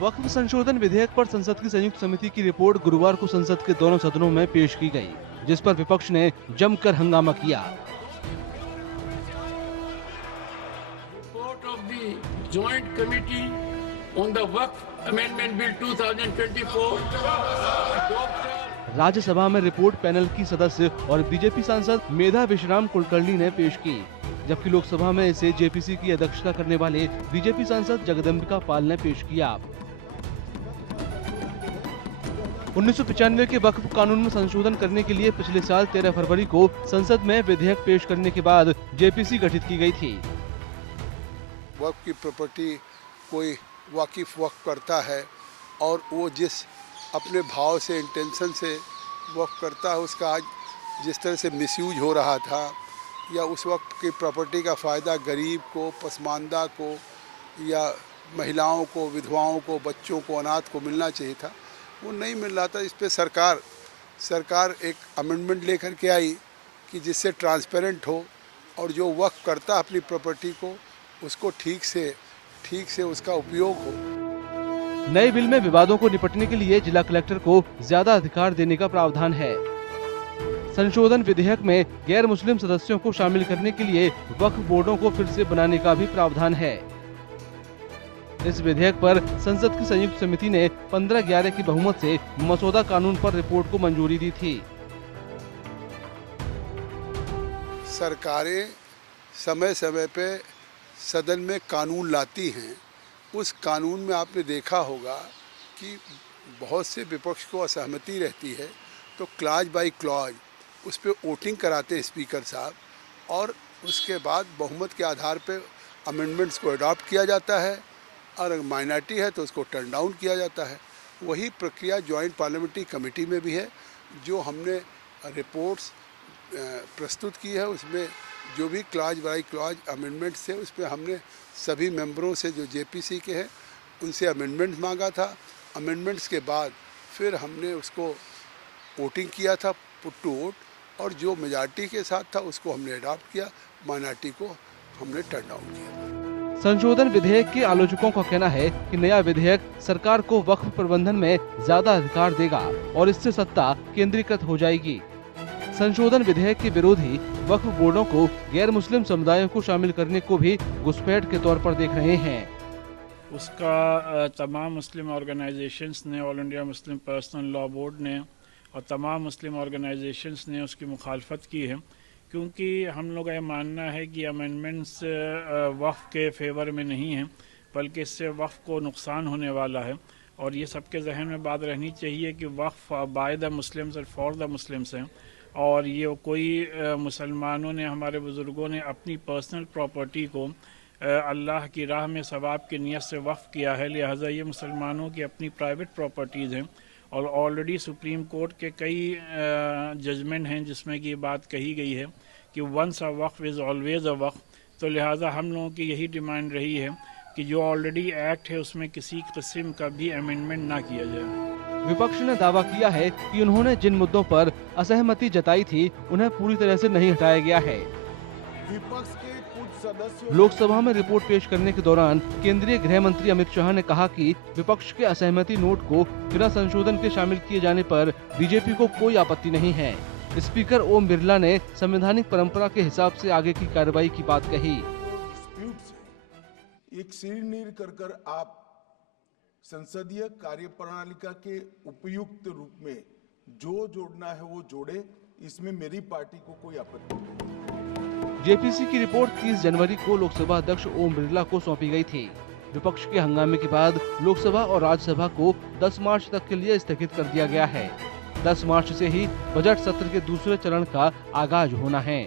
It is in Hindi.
वक्फ संशोधन विधेयक पर संसद की संयुक्त समिति की रिपोर्ट गुरुवार को संसद के दोनों सदनों में पेश की गई, जिस पर विपक्ष ने जमकर हंगामा किया। Report of the Joint Committee on the Waqf Amendment Bill 2024 Rajya Sabha में रिपोर्ट पैनल की सदस्य और बीजेपी सांसद मेधा विश्राम कुलकर्णी ने पेश की, जबकि लोकसभा में इसे जेपीसी की अध्यक्षता करने वाले बीजेपी सांसद जगदम्बिका पाल ने पेश किया। 1995 के वक्फ कानून में संशोधन करने के लिए पिछले साल 13 फरवरी को संसद में विधेयक पेश करने के बाद जेपीसी गठित की गई थी। वक्फ की प्रॉपर्टी कोई वाकिफ वक्फ करता है और वो जिस अपने भाव से इंटेंशन से वक्फ करता है, उसका आज जिस तरह से मिसयूज हो रहा था या उस वक्त की प्रॉपर्टी का फ़ायदा गरीब को, पसमानदा को या महिलाओं को, विधवाओं को, बच्चों को, अनाथ को मिलना चाहिए था, वो नहीं मिल रहा था। इस पे सरकार एक अमेंडमेंट लेकर के आई कि जिससे ट्रांसपेरेंट हो और जो वक्फ करता है अपनी प्रॉपर्टी को उसको ठीक से उसका उपयोग हो। नए बिल में विवादों को निपटने के लिए जिला कलेक्टर को ज्यादा अधिकार देने का प्रावधान है। संशोधन विधेयक में गैर मुस्लिम सदस्यों को शामिल करने के लिए वक्फ बोर्डों को फिर से बनाने का भी प्रावधान है। इस विधेयक पर संसद की संयुक्त समिति ने 15-11 की बहुमत से मसौदा कानून पर रिपोर्ट को मंजूरी दी थी। सरकारें समय समय पे सदन में कानून लाती हैं। उस कानून में आपने देखा होगा कि बहुत से विपक्ष को असहमति रहती है तो क्लॉज बाय क्लॉज उस पर वोटिंग कराते हैं स्पीकर साहब, और उसके बाद बहुमत के आधार पे अमेंडमेंट्स को अडॉप्ट किया जाता है और अगर माइनॉरिटी है तो उसको टर्न डाउन किया जाता है। वही प्रक्रिया जॉइंट पार्लियामेंट्री कमेटी में भी है। जो हमने रिपोर्ट्स प्रस्तुत की है उसमें जो भी क्लॉज बाय क्लॉज अमेंडमेंट्स थे उस पर हमने सभी मेंबरों से जो जेपीसी के हैं उनसे अमेंडमेंट मांगा था। अमेंडमेंट्स के बाद फिर हमने उसको वोटिंग किया था, पुट टू वोट, और जो मेजॉरिटी के साथ था उसको हमने अडॉप्ट किया, माइनॉरिटी को हमने टर्न डाउन किया। संशोधन विधेयक के आलोचकों का कहना है कि नया विधेयक सरकार को वक्फ प्रबंधन में ज्यादा अधिकार देगा और इससे सत्ता केंद्रीकृत हो जाएगी। संशोधन विधेयक के विरोधी वक्फ बोर्डों को गैर मुस्लिम समुदायों को शामिल करने को भी घुसपैठ के तौर पर देख रहे हैं। उसका तमाम मुस्लिम ऑर्गेनाइजेशंस ने, all India Muslim personal law board ने और तमाम मुस्लिम ऑर्गेनाइजेशंस ने उसकी मुखालफत की है, क्योंकि हम लोग का मानना है कि अमेंडमेंट्स वक्फ के फेवर में नहीं हैं, बल्कि इससे वक्फ को नुकसान होने वाला है। और ये सबके जहन में बात रहनी चाहिए कि वक्फ बाय द मुस्लिम्स और फॉर द मुस्लिम्स हैं, और ये कोई मुसलमानों ने, हमारे बुज़ुर्गों ने अपनी पर्सनल प्रॉपर्टी को अल्लाह की राह में सवाब की नीयत से वक्फ किया है। लिहाजा ये मुसलमानों की अपनी प्राइवेट प्रॉपर्टीज़ हैं और ऑलरेडी सुप्रीम कोर्ट के कई जजमेंट हैं जिसमें कि ये बात कही गई है कि once a waqf is always a waqf. तो लिहाजा हम लोगों की यही डिमांड रही है कि जो ऑलरेडी एक्ट है उसमें किसी किस्म का भी अमेंडमेंट ना किया जाए। विपक्ष ने दावा किया है कि उन्होंने जिन मुद्दों पर असहमति जताई थी उन्हें पूरी तरह से नहीं हटाया गया है। विपक्ष के कुछ सदस्यों लोकसभा में रिपोर्ट पेश करने के दौरान केंद्रीय गृह मंत्री अमित शाह ने कहा कि विपक्ष के असहमति नोट को बिना संशोधन के शामिल किए जाने पर बीजेपी को कोई आपत्ति नहीं है। स्पीकर ओम बिरला ने संवैधानिक परंपरा के हिसाब से आगे की कार्रवाई की बात कही। एक सिरनीर कर आप संसदीय कार्यप्रणालिका के उपयुक्त रूप में जो जोड़ना है वो जोड़े, इसमें मेरी पार्टी को कोई आपत्ति नहीं। जेपीसी की रिपोर्ट 30 जनवरी को लोकसभा अध्यक्ष ओम बिरला को सौंपी गई थी। विपक्ष के हंगामे के बाद लोकसभा और राज्यसभा को 10 मार्च तक के लिए स्थगित कर दिया गया है। 10 मार्च से ही बजट सत्र के दूसरे चरण का आगाज होना है।